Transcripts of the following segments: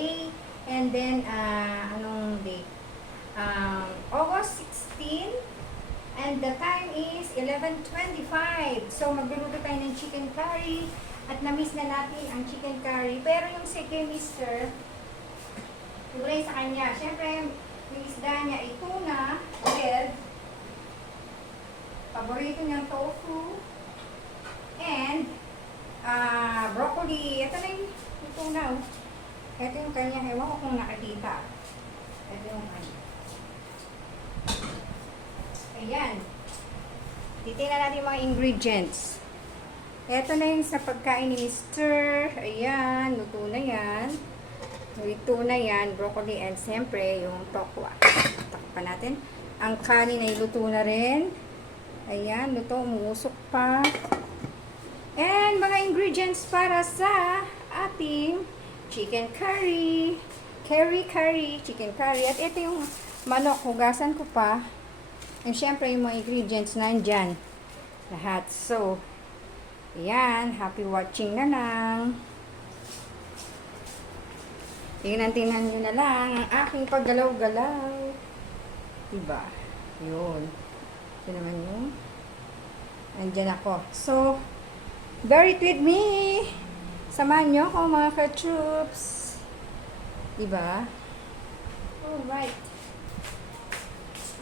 day. And then, anong date? August 16. And the time is 11:25. So, magluluto tayo ng chicken curry. At na-miss na natin ang chicken curry. Pero yung si kay Mr. kulay sa kanya. Siyempre, yung isda niya ay tuna, red. Paborito niyang tofu. And, broccoli. Ito na yung tuna. Oh. Ito yung kanya. Ewan ko kung nakakita. Ito yung kanya. Ayan. Titingnan natin yung mga ingredients. Ito na yung sa pagkain ni Mr. Ayan, luto na yan. Luto na yan, broccoli and siyempre yung tokwa. Takpan natin. Ang kanin ay luto na rin. Ayan, luto, umusok pa. And mga ingredients para sa ating chicken curry. Curry, chicken curry. At ito yung manok, hugasan ko pa. And syempre yung mga ingredients nandyan. Lahat. So, ayan. Happy watching na lang. Tingnan nyo na lang ang aking paggalaw-galaw. Diba? Yun. Ito naman yung andyan ako. So, bear it with me. Samahan nyo ako mga ka-troops. Diba? Alright.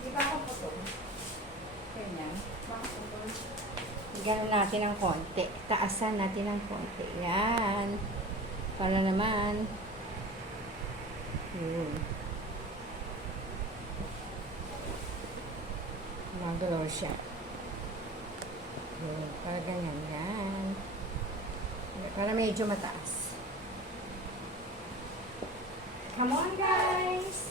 Di ba ako putol? Ganyan. Bakit putol? Ganun natin ng konti. Taasan natin ng konti. Yan. Para naman. Yun. Magalaw siya. Yun. Para ganyan. Yan. Para medyo mataas. Come on, guys!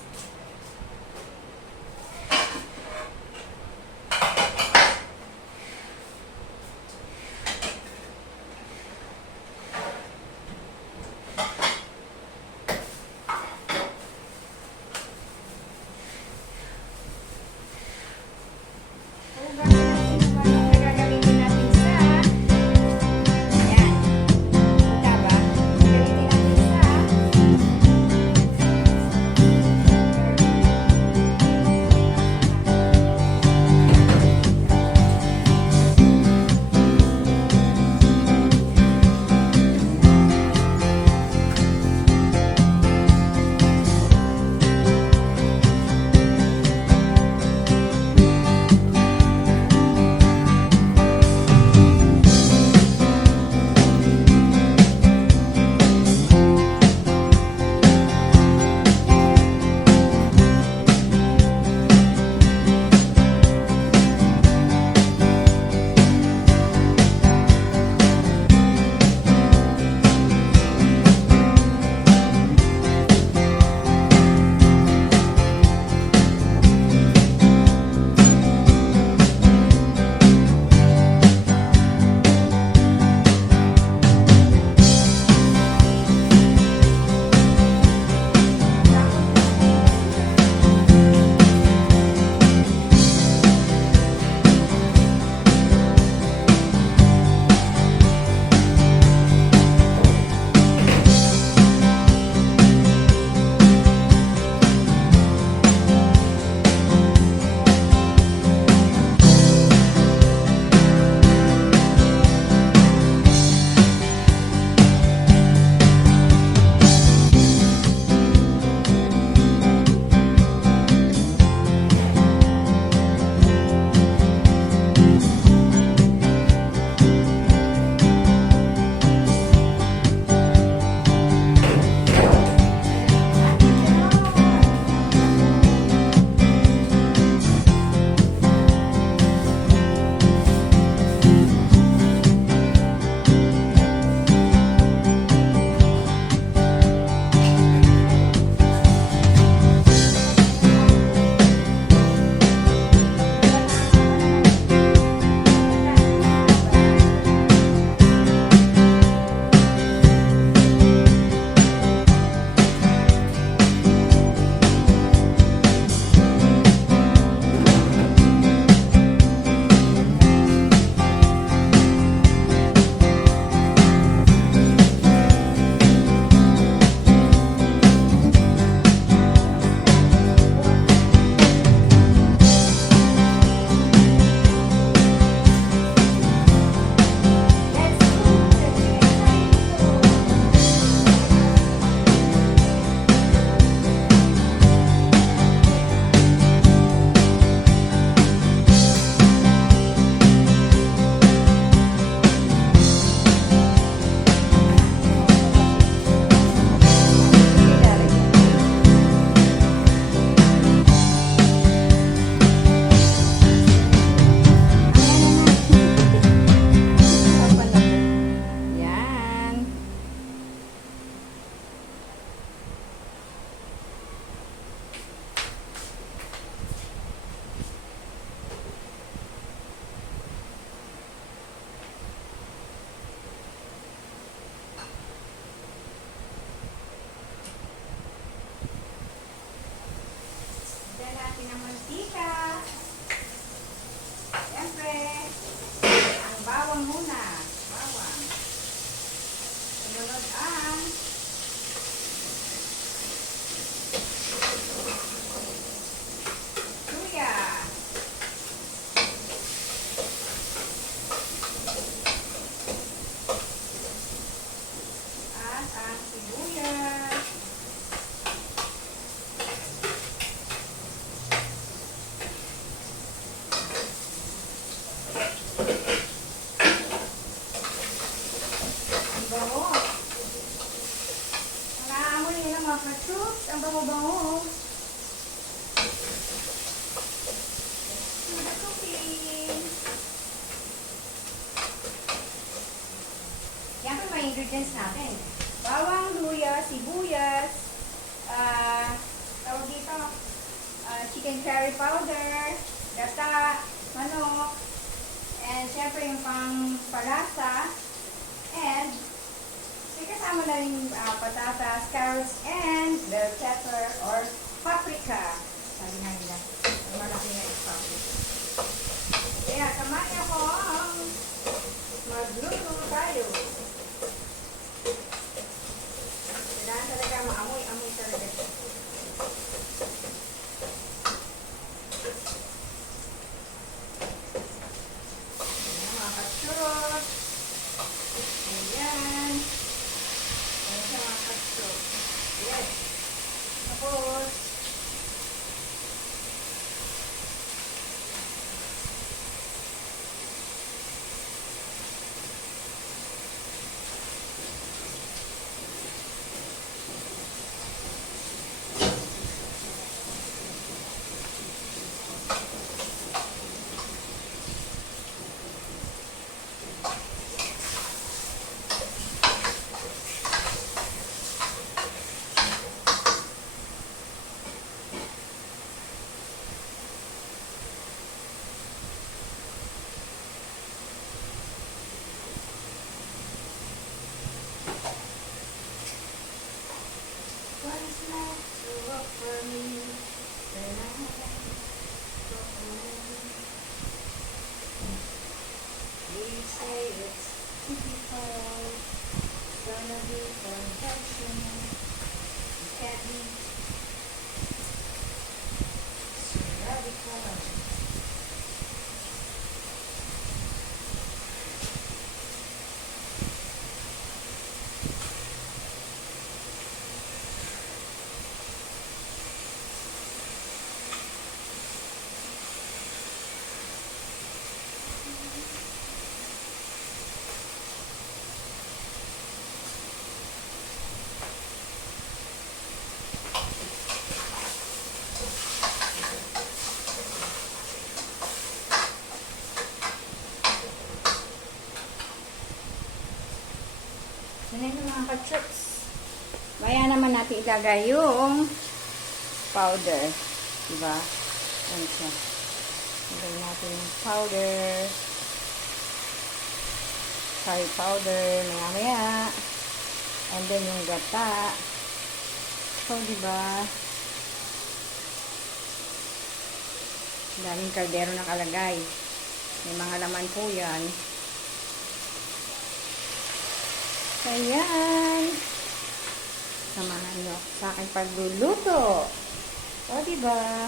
natin ang mantika. Siyempre, ang bawang muna. Bawang. Sumunod ang luya. At ang sibuyas. Ang bango. Naamoy nila mga ka-troops. Ang bango-bango. The cooking. Yan po yung mga ingredients natin. Bawang, luya, sibuyas, tawag dito, chicken curry powder, gata, manok, and syempre yung pang palasa, and may kasama na rin patatas, carrots, and bell pepper or paprika. Sabi nga nila, malaki na yung paprika. Kaya kamay ako ang magluto tayo. Kailangan talaga maamoy-amoy talaga siya. Ayan, mga katsurot. Ayan. Ayan siya mga katsurot. Yes. Tapos, what is left to offer me? Then I have to we say it's typical, gonna be conventional. You can't be so radical. Ganyan yung mga ka-chips. Maya naman natin ilagay yung powder. Diba? Yan siya. Ilagay natin yung powder. Curry powder. Maya-maya. And then yung gata. So, diba? Daming kaldero nakalagay. May mga laman po yan. Ayan. Samahan nyo sa aking pagluluto. O, diba?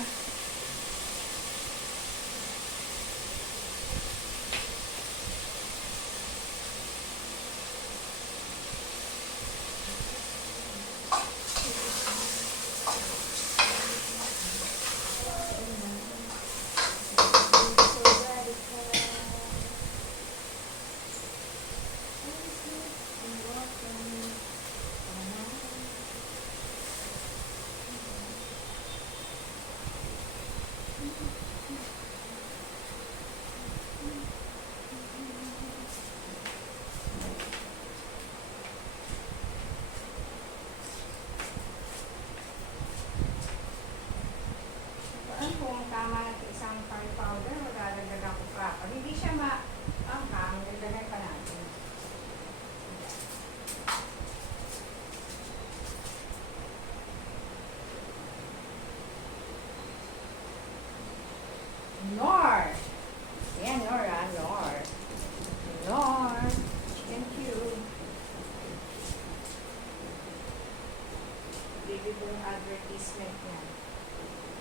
Baby pong advertisement niya.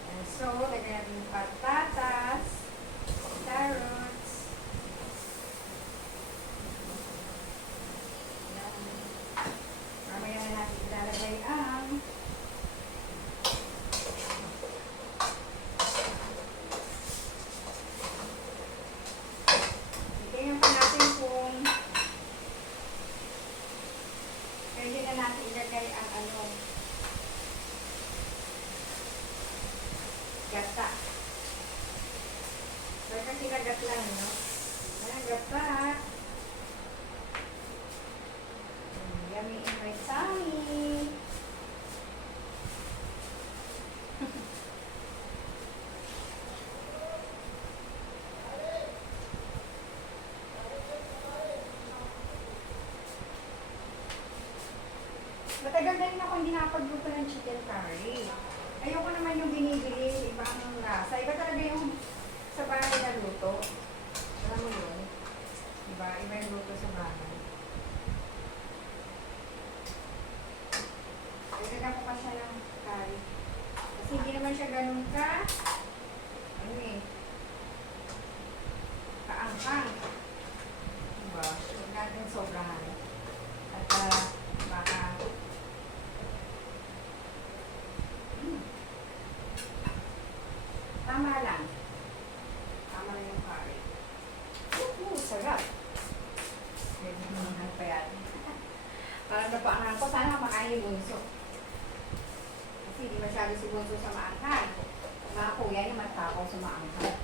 And so, lagyan natin yung patatas, carrots, yan. Mamaya na natin ilalagay ang tingnan pa natin kung pwede na natin ilagay ang gata. Pero kasi kagat lang, no? Ayan, gata. Yummy in my tummy. Matagal na rin ako hindi nakapagluto ng chicken curry. Ayoko naman yung binibili, ibang lasa. Iba talaga yung sa bahay na luto. Alam mo yun? Iba yung luto sa bahay. Lagyan ko pa siya ng curry. Kasi hindi naman siya ganun kaangkang. Diba? Huwag natin sobrahan. At baka tama lang. Tama lang yung curry. Sarap. Pwede naman pa yan. Parang napaangan ko, sana makain yung bunso. Kasi di masyado si bunso sa maangkan. Mga kuya yung matakaw sa maangkan.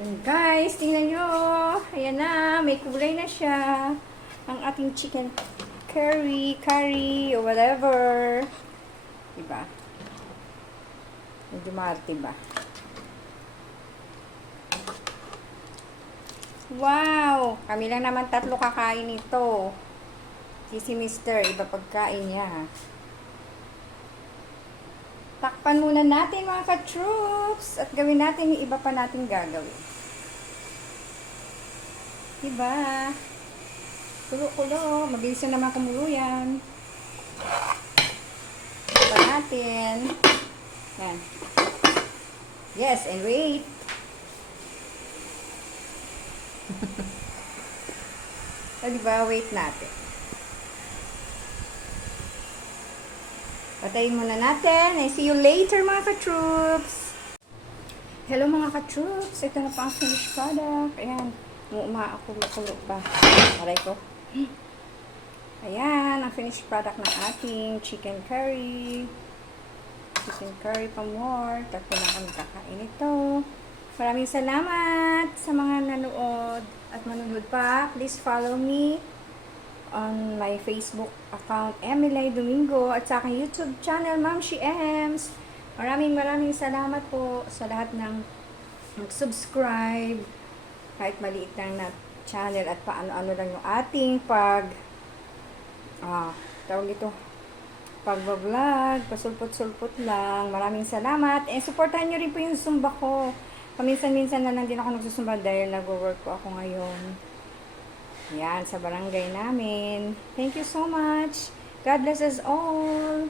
And guys, tingnan nyo. Ayan na, may kulay na siya. Ang ating chicken curry, or whatever. Diba? Medyo maarte ba? Wow! Kami lang naman 3 kakain nito. Si Mister, iba pagkain niya. Takpan muna natin mga ka-troops at gawin natin yung iba pa natin gagawin. Diba? Kulo-kulo. Mabilis na naman kumulo yan. Takpan natin. Yan. Yes, and wait. O diba? Wait natin. Patayin muna natin. I see you later mga ka-troops. Hello mga ka-troops. Ito na pa ang finished product. Ayan. Umaakulo-kulo pa. Aray ko. Ayan. Ang finished product ng ating chicken curry. Chicken curry pa more. Tatlo na kami kakain ito. Maraming salamat sa mga nanood at manonood pa. Please follow me on my Facebook account, Emily Domingo, at sa aking YouTube channel, Ma'am She Ems. Maraming salamat po sa lahat ng mag-subscribe, kahit maliit lang na channel at paano-ano lang yung ating pag-vlog, pasulpot-sulpot lang. Maraming salamat. And supportahan nyo rin po yung Zumba ko. Paminsan-minsan na lang din ako nagsusumba dahil nag-work po ako ngayon. Yan, sa barangay namin. Thank you so much. God bless us all.